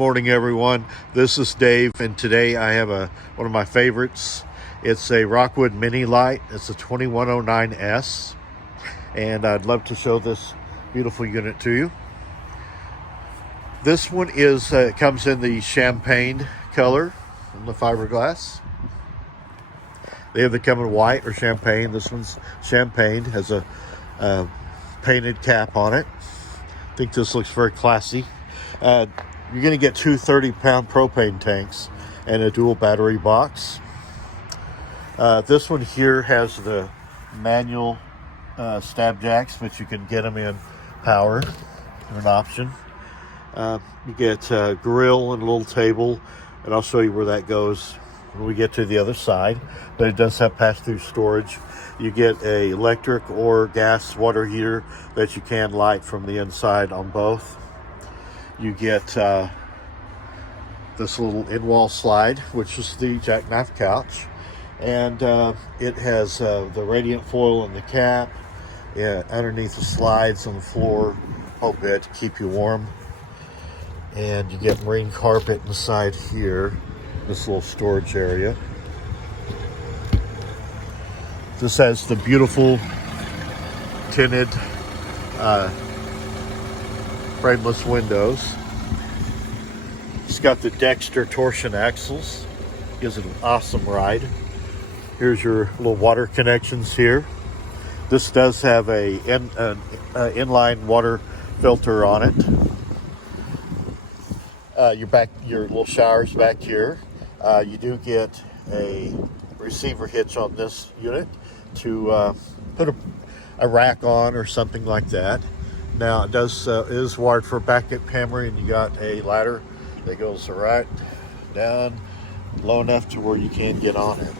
morning, everyone. This is Dave, and today I have one of my favorites. It's a Rockwood Mini Lite. It's a 2109S, and I'd love to show this beautiful unit to you. This one comes in the champagne color in the fiberglass. They have the come in white or champagne. This one's champagne, has a painted cap on it. I think this looks very classy. You're going to get two 30-pound propane tanks and a dual battery box. This one here has the manual stab jacks, but you can get them in power, an option. You get a grill and a little table, and I'll show you where that goes when we get to the other side. But it does have pass-through storage. You get a electric or gas water heater that you can light from the inside on both. You get this little in-wall slide, which is the jackknife couch, and it has the radiant foil in the cap. Underneath the slides on the floor, whole bit to keep you warm. And you get marine carpet inside here, this little storage area. This has the beautiful tinted frameless windows. It's got the Dexter torsion axles. Gives it an awesome ride. Here's your little water connections here. This does have an inline water filter on it. Your little shower's back here. You do get a receiver hitch on this unit to put a rack on or something like that. Now it is wired for backup camera, and you got a ladder that goes right down low enough to where you can get on it.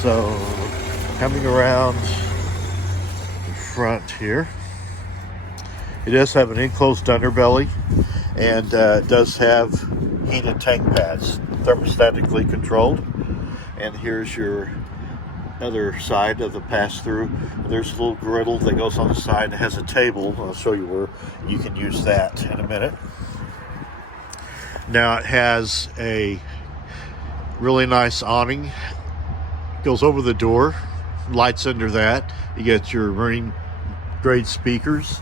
So coming around the front here, it does have an enclosed underbelly, and it does have heated tank pads, thermostatically controlled. And here's your other side of the pass-through. There's a little griddle that goes on the side. It has a table. I'll show you where you can use that in a minute. Now it has a really nice awning. Goes over the door, lights under that. You get your marine grade speakers.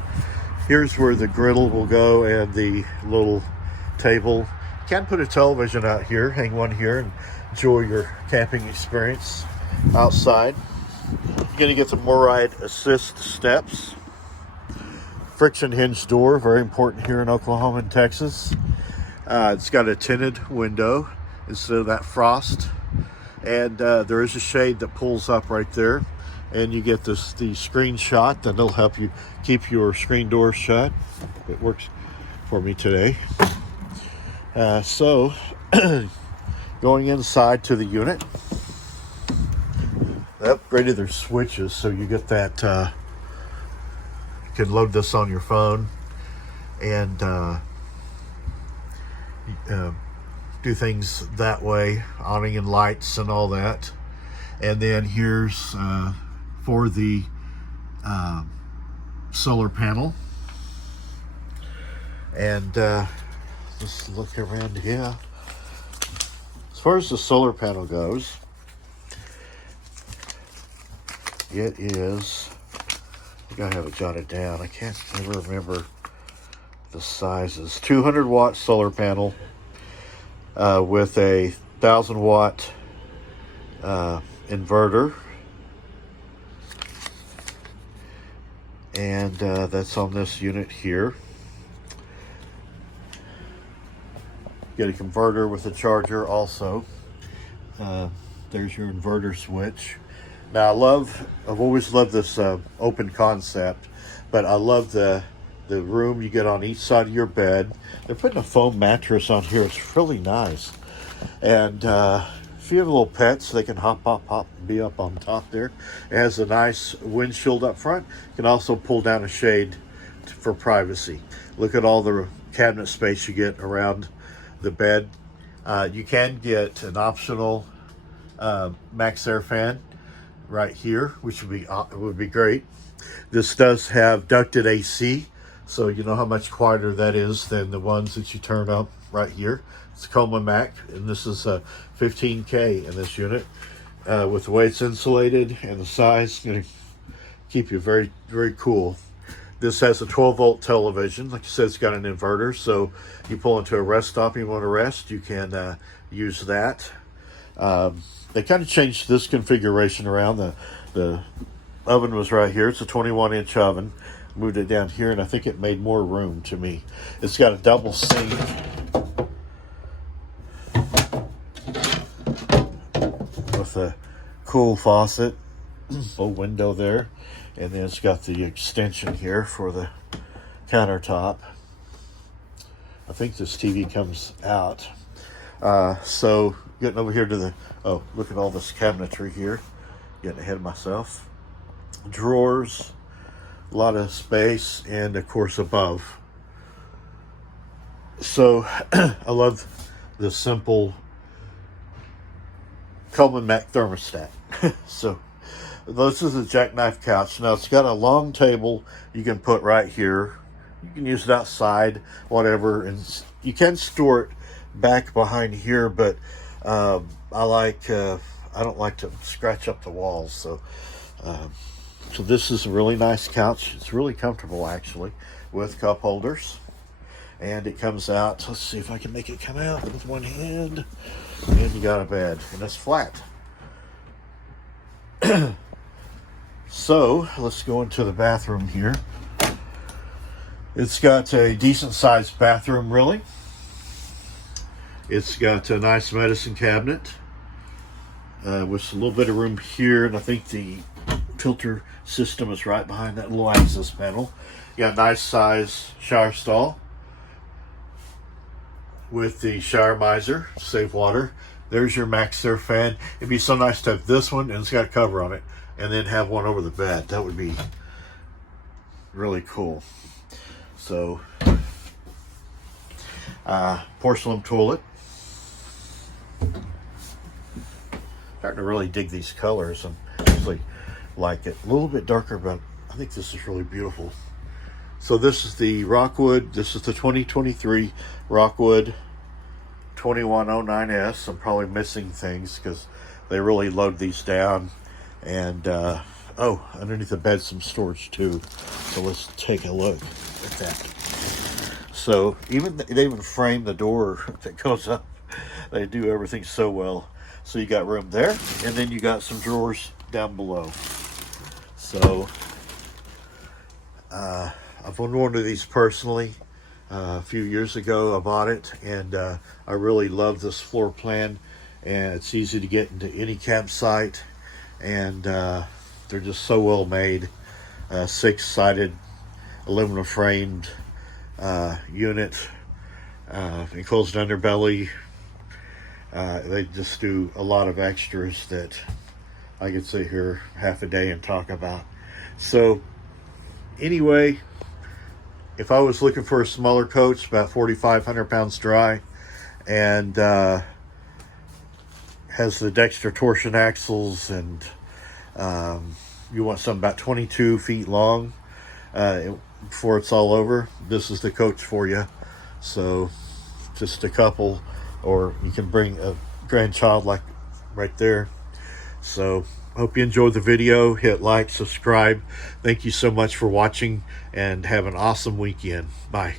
Here's where the griddle will go and the little table. You can put a television out here, hang one here, and enjoy your camping experience outside. You're going to get the MORride assist steps. Friction hinge door, very important here in Oklahoma and Texas. It's got a tinted window instead of that frost. And there is a shade that pulls up right there. And you get the screen shot that'll help you keep your screen door shut. It works for me today. So going inside to the unit, they upgraded their switches, so you get that. You can load this on your phone and do things that way, awning and lights and all that. And then here's for the solar panel. And let's look around here. As far as the solar panel goes, it is, I think I have it jotted down. I can't ever remember the sizes. 200 watt solar panel with a 1,000 watt inverter. And that's on this unit here. Get a converter with a charger also. There's your inverter switch. Now I've always loved this open concept, but I love the room you get on each side of your bed. They're putting a foam mattress on here. It's really nice. And if you have little pets, they can hop, and be up on top there. It has a nice windshield up front. You can also pull down a shade for privacy. Look at all the cabinet space you get around the bed. You can get an optional max air fan right here, which would be great. This does have ducted AC, So you know how much quieter that is than the ones that you turn up right here. It's Coleman Mac, and this is a 15K in this unit. With the way it's insulated and the size, going to keep you very, very cool. This has a 12-volt television. Like I said, it's got an inverter, so you pull into a rest stop and you want to rest, you can use that. They kind of changed this configuration around. The oven was right here. It's a 21-inch oven. Moved it down here, and I think it made more room to me. It's got a double sink. With a cool faucet, a window there, and then it's got the extension here for the countertop. I think this TV comes out. So getting over here to the, oh, look at all this cabinetry here. Getting ahead of myself. Drawers, a lot of space, and of course above. So I love the simple Coleman Mac thermostat. So this is a jackknife couch. Now it's got a long table you can put right here. You can use it outside, whatever, and you can store it back behind here, but I don't like to scratch up the walls. So so this is a really nice couch. It's really comfortable, actually, with cup holders. And it comes out, let's see if I can make it come out with one hand. And you got a bed, and it's flat. So let's go into the bathroom here. It's got a decent sized bathroom, really. It's got a nice medicine cabinet with a little bit of room here, and I think the filter system is right behind that little access panel. You got a nice size shower stall with the shower miser, save water. There's your MaxxAir fan. It'd be so nice to have this one, and it's got a cover on it, and then have one over the bed. That would be really cool. So, porcelain toilet. Starting to really dig these colors. I'm actually like it. A little bit darker, but I think this is really beautiful. So this is the Rockwood. This is the 2023 Rockwood 2109S. I'm probably missing things because they really load these down. And oh, underneath the bed some storage too. So let's take a look at that. So they even frame the door that goes up. They do everything so well. So you got room there, and then you got some drawers down below. So I've owned one of these personally. A few years ago I bought it, and I really love this floor plan, and it's easy to get into any campsite, and they're just so well made. 6-sided aluminum framed unit, enclosed underbelly. They just do a lot of extras that I could sit here half a day and talk about. So anyway, if I was looking for a smaller coach, about 4,500 pounds dry, and has the Dexter torsion axles, and you want something about 22 feet long before it's all over, this is the coach for you. So just a couple, or you can bring a grandchild like right there. So hope you enjoyed the video. Hit like, subscribe. Thank you so much for watching, and have an awesome weekend. Bye.